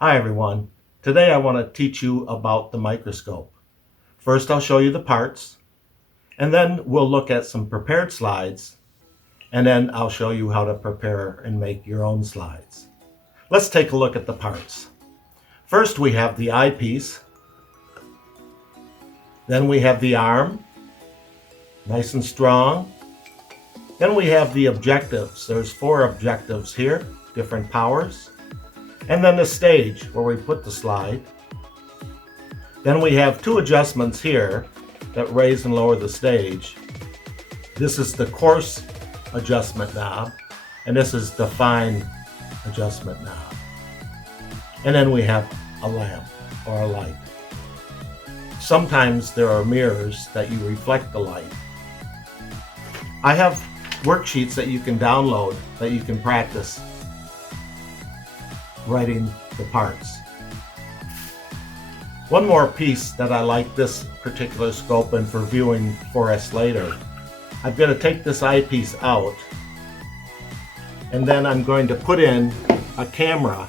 Hi everyone. Today I want to teach you about the microscope. First I'll show you the parts, and then we'll look at some prepared slides, and then I'll show you how to prepare and make your own slides. Let's take a look at the parts. First we have the eyepiece, then we have the arm, nice and strong. Then we have the objectives. There's 4 objectives here, different powers. And then the stage where we put the slide. Then we have 2 adjustments here that raise and lower the stage. This is the coarse adjustment knob, and this is the fine adjustment knob. And then we have a lamp or a light. Sometimes there are mirrors that you reflect the light. I have worksheets that you can download that you can practice writing the parts. One more piece that I like this particular scope and for viewing for us later. I'm going to take this eyepiece out, and then I'm going to put in a camera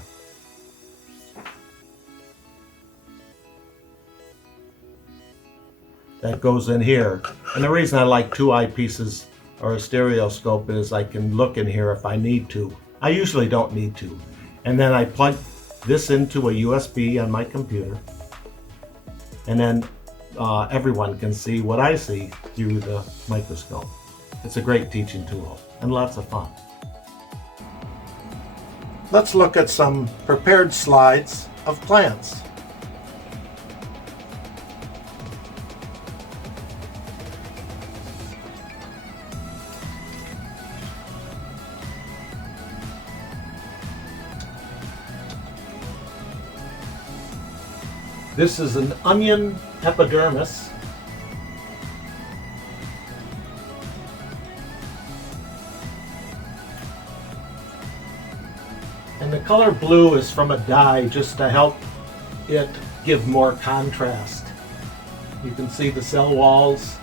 that goes in here. And the reason I like 2 eyepieces or a stereoscope is I can look in here if I need to. I usually don't need to. And then I plug this into a USB on my computer, and then everyone can see what I see through the microscope. It's a great teaching tool and lots of fun. Let's look at some prepared slides of plants. This is an onion epidermis. And the color blue is from a dye just to help it give more contrast. You can see the cell walls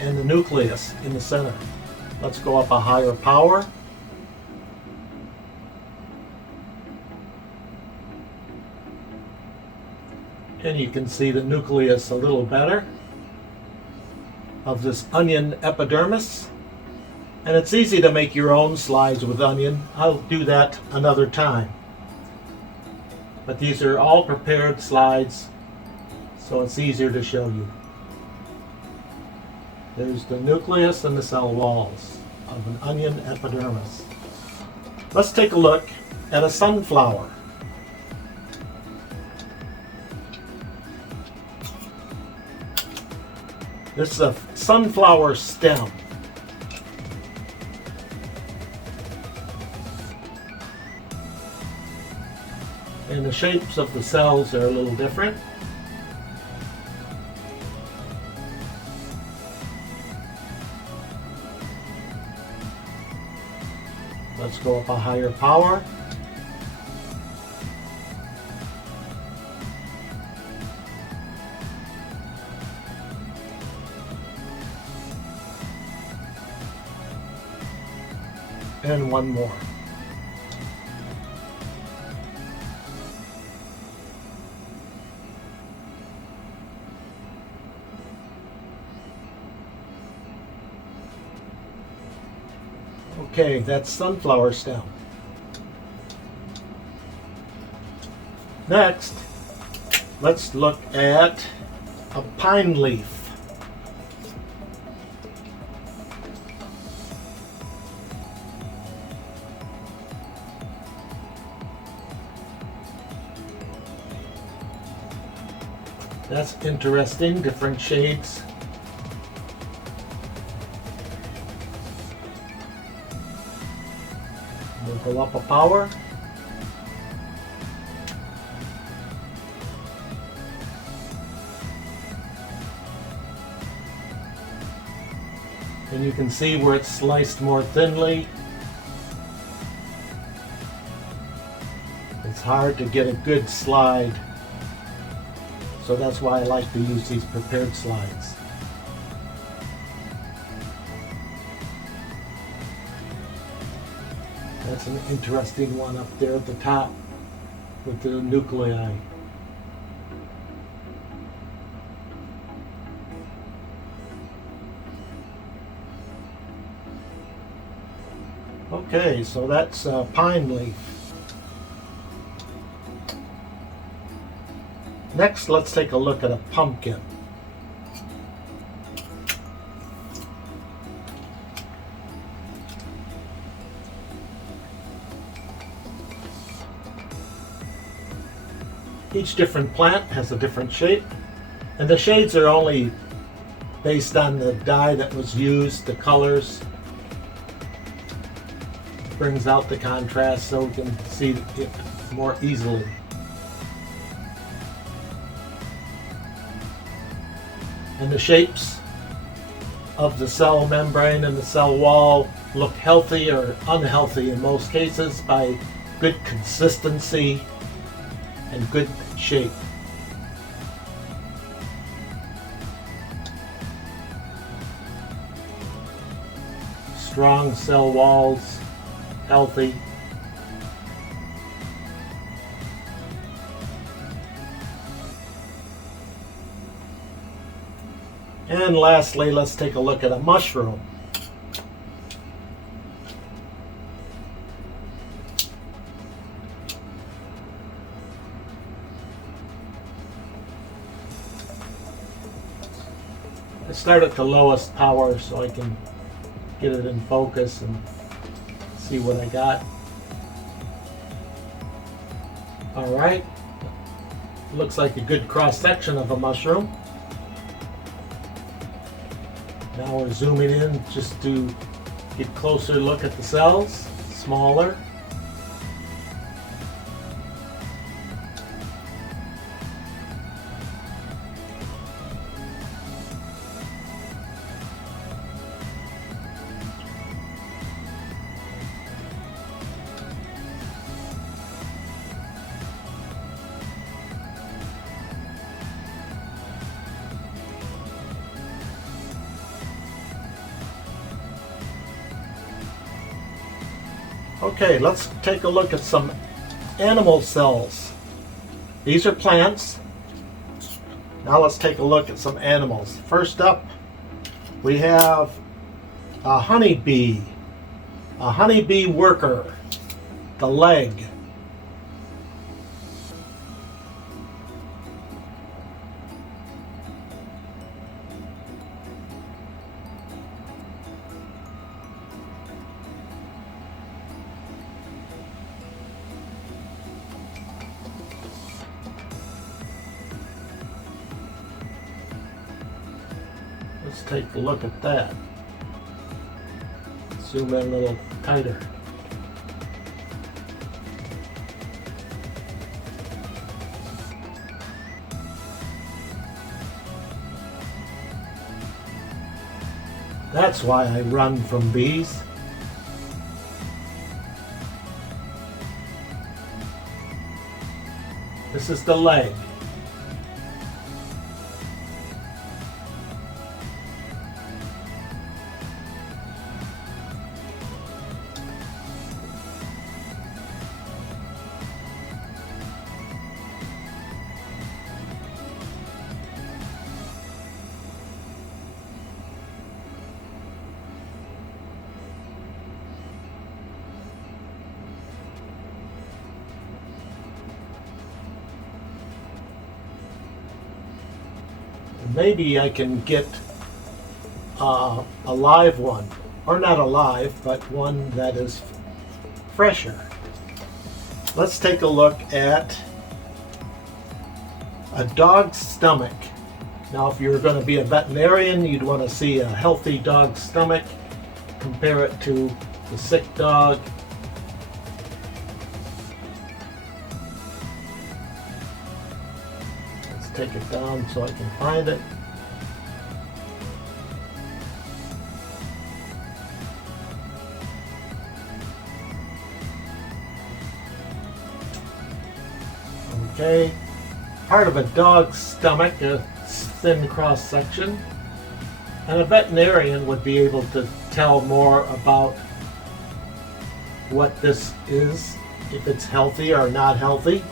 and the nucleus in the center. Let's go up a higher power. And you can see the nucleus a little better of this onion epidermis. And it's easy to make your own slides with onion. I'll do that another time. But these are all prepared slides, so it's easier to show you. There's the nucleus and the cell walls of an onion epidermis. Let's take a look at a sunflower. This is a sunflower stem. And the shapes of the cells are a little different. Let's go up a higher power. And one more. Okay, that's sunflower stem. Next, let's look at a pine leaf. That's interesting, different shades. We'll go up a power. And you can see where it's sliced more thinly. It's hard to get a good slide. So that's why I like to use these prepared slides. That's an interesting one up there at the top. with the nuclei. Okay, so that's pine leaf. Next, let's take a look at a pumpkin. Each different plant has a different shape, and the shades are only based on the dye that was used, the colors. Brings out the contrast so we can see it more easily. And the shapes of the cell membrane and the cell wall look healthy or unhealthy in most cases by good consistency and good shape. Strong cell walls, healthy. And lastly, let's take a look at a mushroom. I start at the lowest power so I can get it in focus and see what I got. All right, looks like a good cross section of a mushroom. Now we're zooming in just to get a closer look at the cells, smaller. Okay, let's take a look at some animal cells. These are plants. Now let's take a look at some animals. First up, we have a honeybee worker, the leg. Let's take a look at that. Zoom in a little tighter. That's why I run from bees. This is the leg. Maybe I can get a live one, or not alive, but one that is fresher. Let's take a look at a dog's stomach. Now, if you're going to be a veterinarian, you'd want to see a healthy dog's stomach, compare it to the sick dog. Take it down so I can find it. Okay, part of a dog's stomach, a thin cross section, and a veterinarian would be able to tell more about what this is, if it's healthy or not healthy.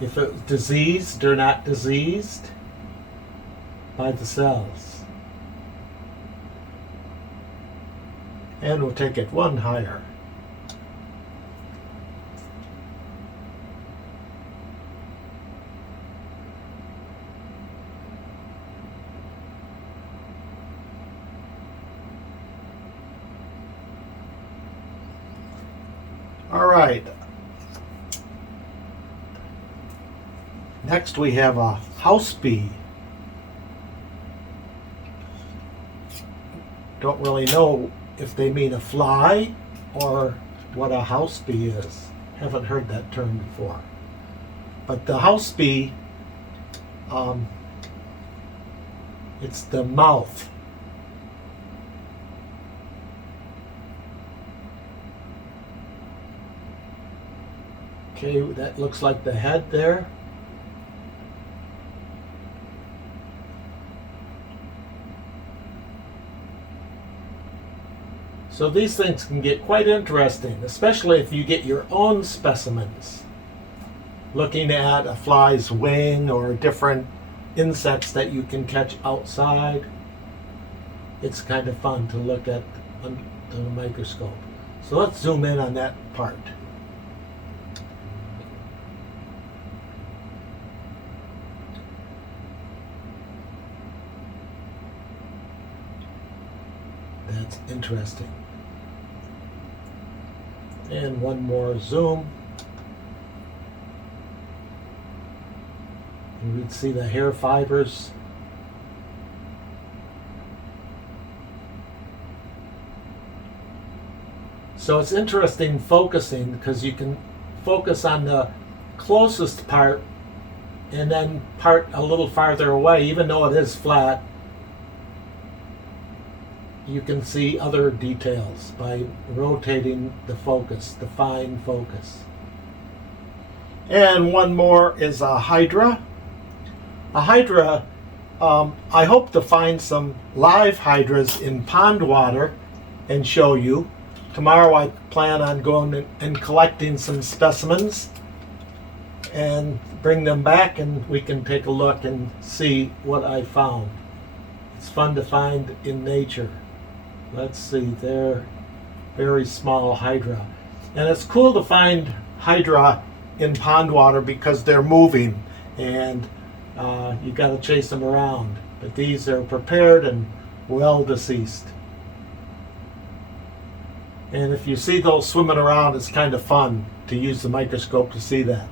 if it's diseased or not diseased by the cells. And we'll take it one higher. All right. Next we have a house bee. Don't really know if they mean a fly or what a house bee is. Haven't heard that term before. But the house bee, it's the mouth. Okay, that looks like the head there. So these things can get quite interesting, especially if you get your own specimens. Looking at a fly's wing or different insects that you can catch outside. It's kind of fun to look at under the microscope. So let's zoom in on that part. That's interesting. And one more zoom. And we'd see the hair fibers. So it's interesting focusing because you can focus on the closest part and then part a little farther away, even though it is flat. You can see other details by rotating the focus, the fine focus. And one more is a hydra. A hydra, I hope to find some live hydras in pond water and show you. Tomorrow I plan on going and collecting some specimens and bring them back and we can take a look and see what I found. It's fun to find in nature. Let's see, they're very small hydra. And it's cool to find hydra in pond water because they're moving and you got to chase them around. But these are prepared and well deceased. And if you see those swimming around, it's kind of fun to use the microscope to see that.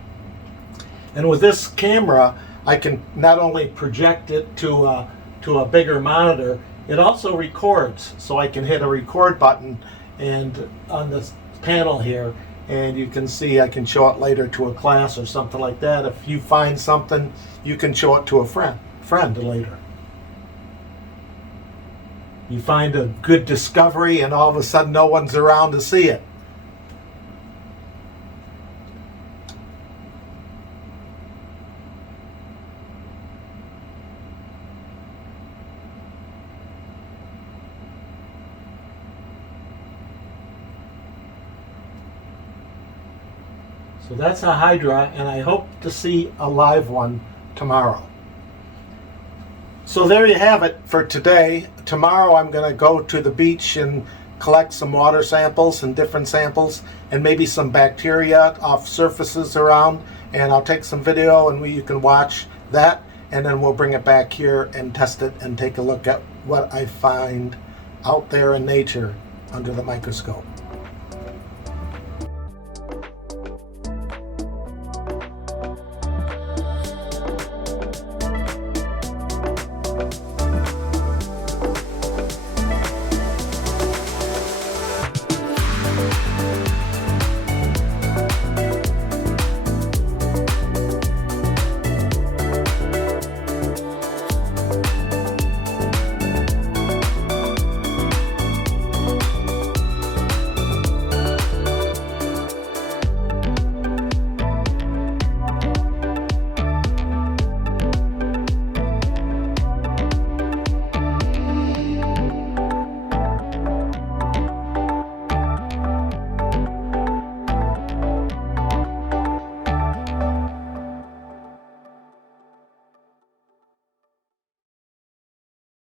And with this camera, I can not only project it to a bigger monitor, it also records, so I can hit a record button and on this panel here, and you can see I can show it later to a class or something like that. If you find something, you can show it to a friend later. You find a good discovery and all of a sudden no one's around to see it. So that's a hydra, and I hope to see a live one tomorrow. So there you have it for today. Tomorrow I'm going to go to the beach and collect some water samples and different samples and maybe some bacteria off surfaces around, and I'll take some video and you can watch that, and then we'll bring it back here and test it and take a look at what I find out there in nature under the microscope.